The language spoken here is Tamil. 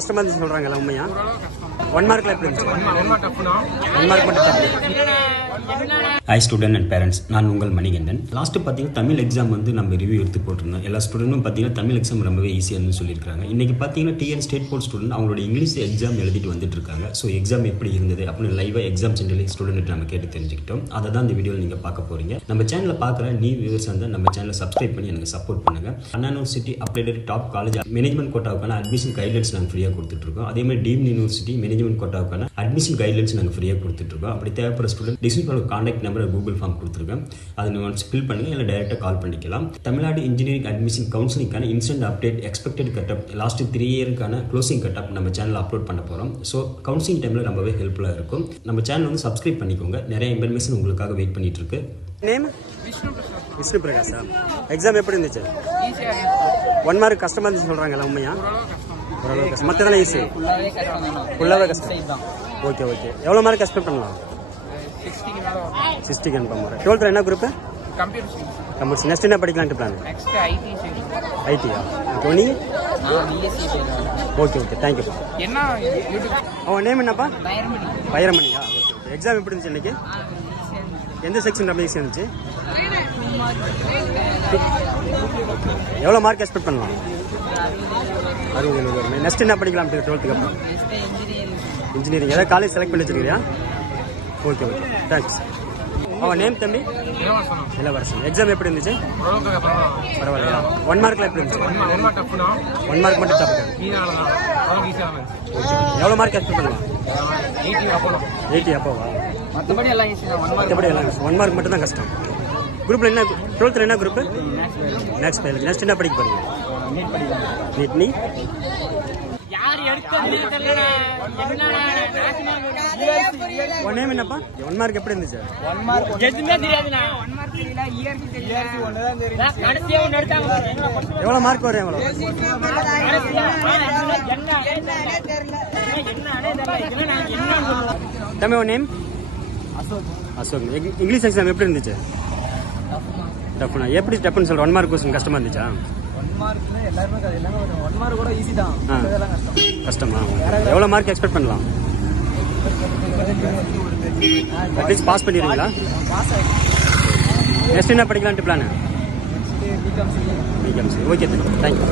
கஷ்டமா இருந்துச்சு சொல்றாங்கல்ல உண்மையா? 1 மார்க்ல எப்படி இருந்துச்சு? 1 மார்க் மட்டும் ஹாய் ஸ்டூடெண்ட் அண்ட் பேரண்ட்ஸ், நான் உங்கள் மணிகண்டன். லாஸ்ட் பார்த்தீங்கன்னா தமிழ் எக்ஸாம் வந்து நம்ம ரிவ்யூ எடுத்து போட்டிருந்தோம். எல்லா ஸ்டூடெண்ட்டும் பார்த்தீங்கன்னா தமிழ் எக்ஸாம் ரொம்பவே ஈஸியானு சொல்லியிருக்காங்க. இன்றைக்கி பார்த்தீங்கன்னா டிஎன் ஸ்டேட் போர்ட் ஸ்டூடெண்ட் அவங்களோட இங்கிலீஷ் எக்ஸாம் எழுதிட்டு வந்துட்டு இருக்காங்க. ஸோ எக்ஸாம் எப்படி இருந்தது அப்படின்னு லைவாக எக்ஸாம் சென்டரில் ஸ்டூடெண்ட் நம்ம கேட்டு தெரிஞ்சுக்கிட்டோம். அதை தான் இந்த வீடியோவில் நீங்கள் பார்க்க போகிறீங்க. நம்ம சேனலில் பார்க்குற நியூ வியூவர்ஸ் வந்து நம்ம சேனலை சப்ஸ்கிரைப் பண்ணி எனக்கு சப்போர்ட் பண்ணுங்கள். Anna university applied top college management கோட்டாவுக்கான அட்மிஷன் கைட்லைன்ஸ் நாங்கள் ஃப்ரீயாக கொடுத்துட்ருக்கோம். அதேமாதிரி டீம் யூனிவர்சிட்டி மேனேஜ்மெண்ட் கோட்டாவுக்கான அட்மிஷன் கைட்லைன்ஸ் நாங்கள் ஃப்ரீயாக கொடுத்துட்ருக்கோம். அப்படி தேவைப்படுற ஸ்டூடெண்ட் டிஸ்கிரிப்ஷனில் கான்டாக்ட் நம்பர் கூகுள் ஃபார்ம் கொடுத்துருக்கோம். அதை நீங்கள் ஃபில் பண்ணுங்கள், இல்லை டைரெக்டாக கால் பண்ணிக்கலாம். தமிழ்நாடு இன்ஜினியரிங் அட்மிஷன் கவுன்சிலிங்கான instant update expected cutoff last 3 இயருக்கான க்ளோசிங் கட்டப் நம்ம சேனலில் அப்லோட் பண்ண போகிறோம். ஸோ கவுன்சிலிங் டைமில் ரொம்பவே ஹெல்ப்ஃபுல்லாக இருக்கும். நம்ம சேனல் வந்து சப்ஸ்கிரைப் பண்ணிக்கோங்க. நிறைய இன்ஃபர்மேஷன் உங்களுக்காக வெயிட் பண்ணிட்டு இருக்கு. நேம் விஷ்ணு பிரகாஷா. எக்ஸாம் எப்படி இருந்துச்சு? 1 மார்க் கஷ்டமாக இருந்துச்சு சொல்கிறாங்கல்ல உண்மையா? ஓரளவு கஷ்டம். மற்றதானே ஈஸி? ஃபுல்லாகவே கஷ்டம். Okay okay. எவ்வளோ மார்க் எக்ஸ்பெக்ட் பண்ணலாம்? 60 கன்ஃபார்ம் வரும். 12th என்ன குரூப்? கம்ப்யூட்டர். நெக்ஸ்ட் என்ன படிக்கலாம்னு பிளான்? ஐடியா? ஓகே. நீ? Okay okay. தேங்க்யூ. அவன் நேம் என்னப்பா? வைரமணியா? Okay okay. எக்ஸாம் எப்படி இருந்துச்சு இன்னைக்கு? எந்த செக்ஷன் ரொம்ப ஈஸியாக இருந்துச்சு? எவ்வளோ மார்க் எக்ஸ்பெக்ட் பண்ணலாம்? 60. நெக்ஸ்ட் என்ன படிக்கலாம் 12th அப்புறம்? இன்ஜினியரிங். ஏதாவது காலேஜ் செலக்ட் பண்ணி வச்சிருக்கியா? Okay okay. தேங்க்ஸ். அவன் நேம் தம்பி? இளவரசன். எக்ஸாம் எப்படி இருந்துச்சு? பரவாயில்லையா? 1 மார்க்ல எப்படி இருந்துச்சு? 1 மார்க் மட்டும் தப்பு. ஓகே. எவ்வளோ மார்க் எக்ஸ்பெக்ட் பண்ணலாம்? 80 அப்போவா? மற்றபடி எல்லாம் 1 மார்க் மட்டும் தான் கஷ்டம். குரூப்ல என்ன 12th என்ன குரூப்? Maths biology. நெக்ஸ்ட் என்ன படிக்க போறீங்க? நீட். நீ? உன் நேம் என்னப்பா? 1 மார்க் எப்படி இருந்துச்சு? 1 மார்க் எதுமே தெரியாதுண்ணா. 1 மார்க் தெரியல. இயர்க்கு ஒன்னு தான் தெரியும். கடைசியா ஒன்னு எடுத்தாங்க. எவ்வளவு மார்க் வரும்? எவ்வளவு? தம்பி உன் நேம்? அசோக். இங்கிலீஷ் எக்ஸாம் எப்படி இருந்துச்சு? டஃப்னா? எப்படி டஃப்னு சொல்ற? 1 மார்க் கொஸ்டின் கஷ்டமா இருந்துச்சா? 1 மார்க்ல எல்லாரும் 1 மார்க் கூட ஈஸி தான். அதெல்லாம் கஷ்டமா? எவ்வளவு மார்க் எக்ஸ்பெக்ட் பண்ணலாம்? அட்லீஸ்ட் பாஸ் பண்ணிடுவீங்களா? நெக்ஸ்ட் என்ன படிக்கலான்ட்டு பிளான்? பிகாம். Okay, thank you.